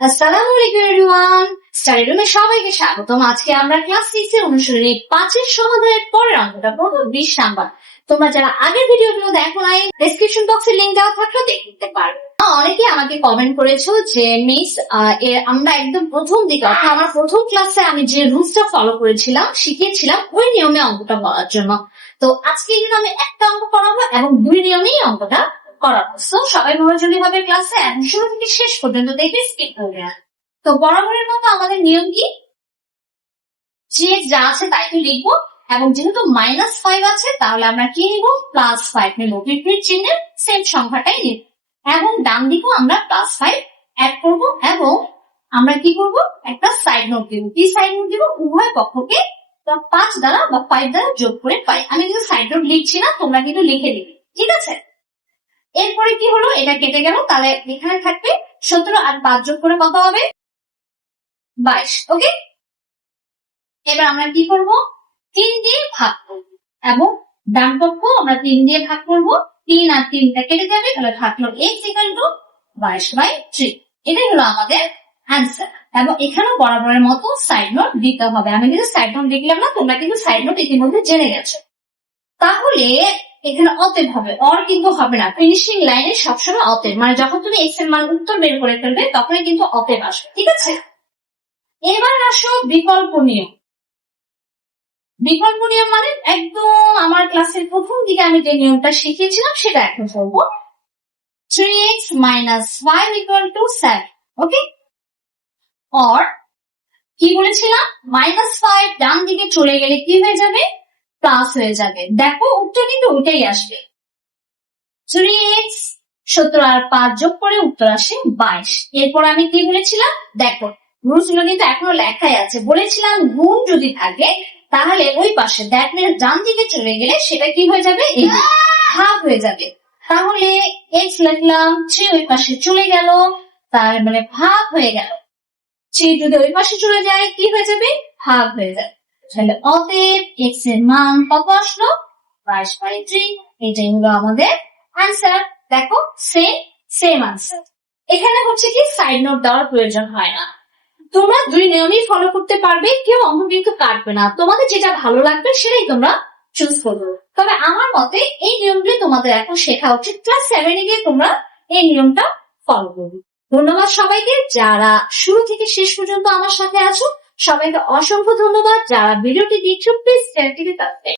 আসসালামু আলাইকুম everyone study রুমে সবাইকে স্বাগতম। আজকে আমরা ক্লাস সিক্স এর অনুসরণে পাঁচের সমাধানের পরের অঙ্কটা পড়ব, বিশ নাম্বার। তোমরা যারা আগের ভিডিওগুলো দেখো নাই ডেসক্রিপশন লিংক দেওয়া থাকলেও দেখে নিতে পারো অনেকে আমাকে কমেন্ট করেছ যে মিস আমরা একদম প্রথম দিকে, অর্থাৎ আমার প্রথম ক্লাসে আমি যে রুলসটা ফলো করেছিলাম, শিখিয়েছিলাম, ওই নিয়মে অঙ্কটা করার জন্য। তো আজকে কিন্তু আমি একটা অঙ্ক করাবো এবং দুই নিয়মেই অঙ্কটা করাবো। সো সবাই মনোযোগী ভাবে ক্লাসে শুরু থেকে শেষ পর্যন্ত দেখবে স্কিপ তো বরাবরের মতো আমাদের নিয়ম কি? যে যা আছে তাই তো লিখব, এবং যেহেতু মাইনাস ফাইভ আছে, তাহলে আমরা কি নিব? প্লাস ফাইভ বিপরীত চিহ্নের সেম সংখ্যাটাই নিব। এবং ডান দিকেও আমরা প্লাস ফাইভ অ্যাড করব, এবং আমরা কি করব? একটা সাইড নোট দিব। কি সাইড নোট দিব? উভয় পক্ষকে পাঁচ দ্বারা বা ফাইভ দ্বারা যোগ করে পাই। আমি কিন্তু সাইড নোট লিখছি না, তোমরা কিন্তু লিখে দিবে ঠিক আছে? এরপরে কি হলো? এটা কেটে গেল। তাহলে এখানে থাকবে সতেরো আর পাঁচ যোগ করে কত হবে? বাইশ। ওকে? এবার আমরা কি করব? তিন দিয়ে ভাগ করব। এবং ডান পক্ষ আমরা তিন দিয়ে ভাগ করব। তিন আর তিনটা কেটে যাবে। তাহলে থাকল এক্স ইকাল টু বাইশ বাই থ্রি এটাই হলো আমাদের অ্যান্সার এবং এখানেও বরাবরের মতো সাইড নোট দিতে হবে। আমি কিন্তু সাইড নোট দেখলাম না, তোমরা কিন্তু সাইড নোট ইতিমধ্যে জেনে গেছো। তাহলে এখানে অতএব হবে, অর কিন্তু হবে না। ফিনিশিং লাইনে সবসময় অতএব মানে যখন তুমি এক্সের মান উত্তর বের করে ফেলবে, তখনই কিন্তু অতএব আসবে, ঠিক আছে? এবার আসো বিকল্প নিয়ম। বিকল্প নিয়ম মানে একদম আমার ক্লাসের প্রথম দিকে আমি যে নিয়মটা শিখিয়েছিলাম, সেটা এখন করব three x minus five equal to seven okay or, কি বলেছিলাম? মাইনাস ফাইভ ডান দিকে চলে গেলে কি হয়ে যাবে? প্লাস হয়ে যাবে। দেখো উত্তর কিন্তু ওইটাই আসবে। থ্রি এক্স সতেরো আর পাঁচ যোগ করে উত্তর আসে বাইশ। এরপর আমি কি বলেছিলাম? দেখো রুলসগুলো কিন্তু এখনও লেখাই আছে। বলেছিলাম গুণ যদি থাকে, তাহলে ওই পাশে দেখনের ডান দিকে চলে গেলে সেটা কি হয়ে যাবে? ভাগ হয়ে যাবে। তাহলে এক্স লিখলাম থ্রি ওই পাশে চলে গেল, তার মানে ভাগ হয়ে গেল। থ্রি যদি ওই পাশে চলে যায়, কি হয়ে যাবে? ভাগ হয়ে যাবে। তাহলে অতএব এক্সের মান কত আসলো? বাইশ বাই থ্রি এটাই হলো আমাদের আনসার দেখো সেম সেম আনসার এখানে হচ্ছে কি সাইড নোট দেওয়ার প্রয়োজন হয় না। তোমরা দুই নিয়মই ফলো করতে পারবে, কেউ অঙ্ক কিন্তু কাটবে না। তোমাদের যেটা ভালো লাগবে, সেটাই তোমরা চুজ করবে। তবে আমার মতে, এই নিয়মগুলি তোমাদের এখন শেখা উচিত। ক্লাস সেভেনে গিয়ে তোমরা এই নিয়মটা ফলো করবে। ধন্যবাদ সবাইকে। যারা শুরু থেকে শেষ পর্যন্ত আমার সাথে আছো সবাইকে অসংখ্য ধন্যবাদ। যারা ভিডিওটি দেখছ প্লিজ চ্যানেলটিকে সাবস্ক্রাইব